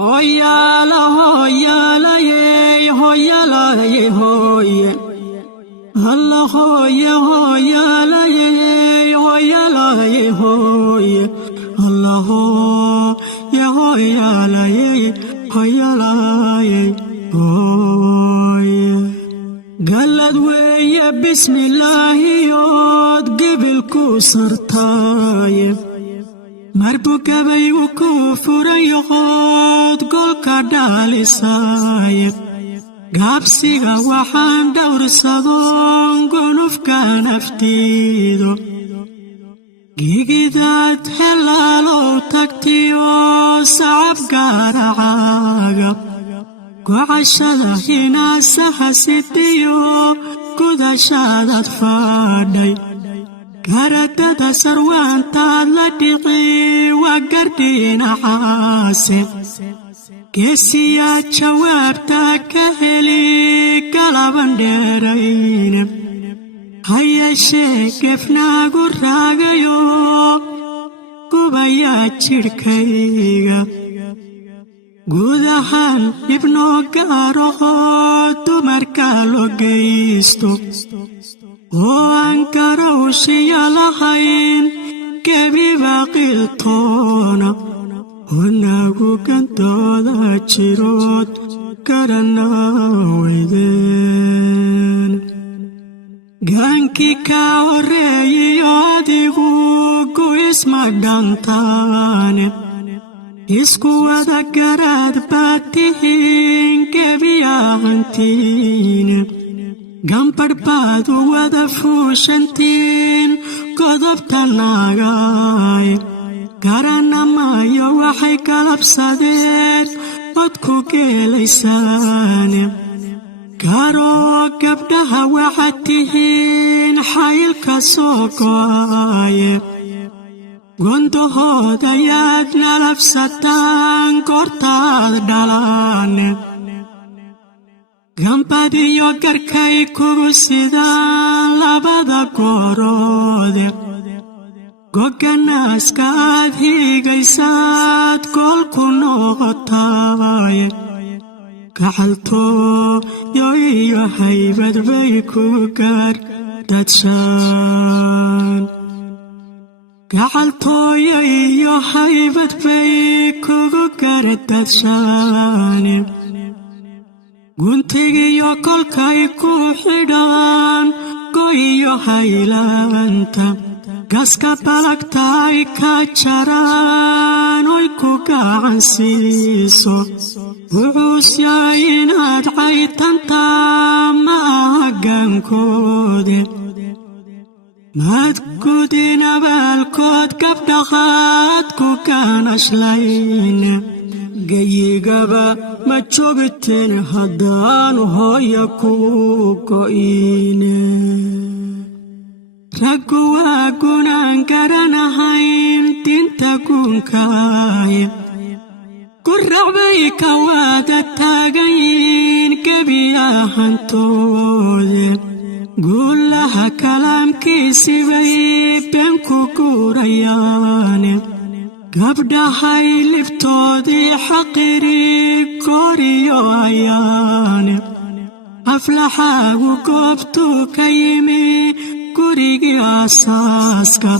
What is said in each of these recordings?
Hoyala hoyala ye hoyala ye hoye Allah hoye hoyala ye hoyala ye hoye Allah hoye hoyala ye hoyala ye hoye قالت ويا بسم الله يود قبل كسر طايب مربوك بي وكفر يغاد قل كدالي صايب قابسيغا وحان دور صدون قنوف كان افتيدو قيقيدات هلالو تكتيو صعب قارع عاقب وعشدا هنا سحسيتيو كودا شادت فادي كارتا سروان تالتقي وقردين حاسب كيسيات شوابتا كهلي كلابان ديرين هيا شكفنا قراغيو كوبايات شركيغا gudahan ibno garoho dumarka lo geysto oo aan karawshiya lahayn gebi baaqiltoona onagu gantooda jirood garanaawydeen gaankii ka horreeyiyo adigu gu isma dhantaane isku wada garaad baad tihiin gebiyahantiin gambadh baad u wada fuushantiin godobta naagaay garanamayo waxay galabsadeen od ku geelaysaane garoo gabdhaha waxaad tihiin xayilka soo go'aaye gondahooda yaad nalabsataan goortaad dhalaane gambadhiyo garkay kugu sidaan labada gooroode goganaaska aad hiigaysaad goolku noqotaaye gaxaltooyo iyo haybad bay ku gaar dadshaan gacaltooyo iyo haybad bay kugu garadadshaane guntigiyo kolkay ku xidhaan go'iyo haylaanta gaska balagtaay ka jaraan oy ku gacan siiso wuxuusyahay inaad caytantaa ma aha gaankoode maad gudin abaalkood gabdhaqaad ku gaanashlayne gayigaba ma joogteen haddaan hooya ku go'ine raggu waa gunaan garanahayn dinta guunkaaye gurracbay ka waada taagayin gebiyahantoode guulaha kalaamkiisibay been ku guurayaane gabdhahay libtoodii xaqiri gooriyo ayaane aflaxaagu goobtuu ka yimi gurigii aasaaska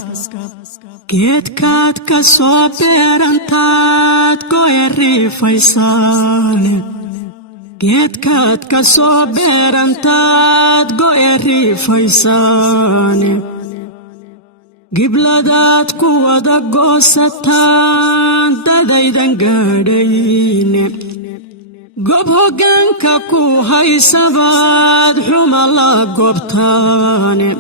geedkaad ka soo beerantaad go'e riifaysaane geedkaad ka soo beerantaad go'e riifaysaane gibladaad ku wada goosataan dadaydan gaadhayne gob hoggaanka ku haysabaad xuma la gobtaane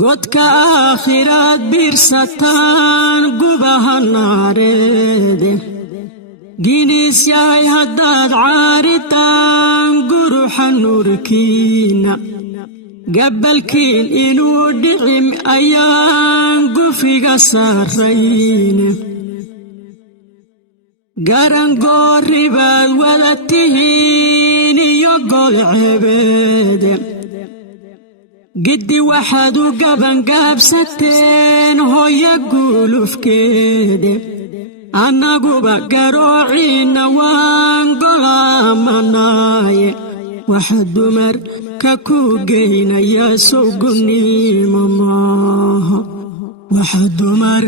godka aakhiraad biirsataan gubaha naareede giniis yahay haddaad caaritaan guruxa nuurkiinna gabbalkiin inuu dhicim ayaan gufiga saarayne garangoorri baad wada tihiin iyo gol cebeede giddi waxaad u gabangaabsateen hooya guulufkeede annaguba garoociina waan golaamanaaye waxa dumarka ku geynaya sowgunimo maaha waxa dumar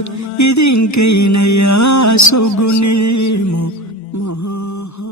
idin geynaya sowgunimo maaha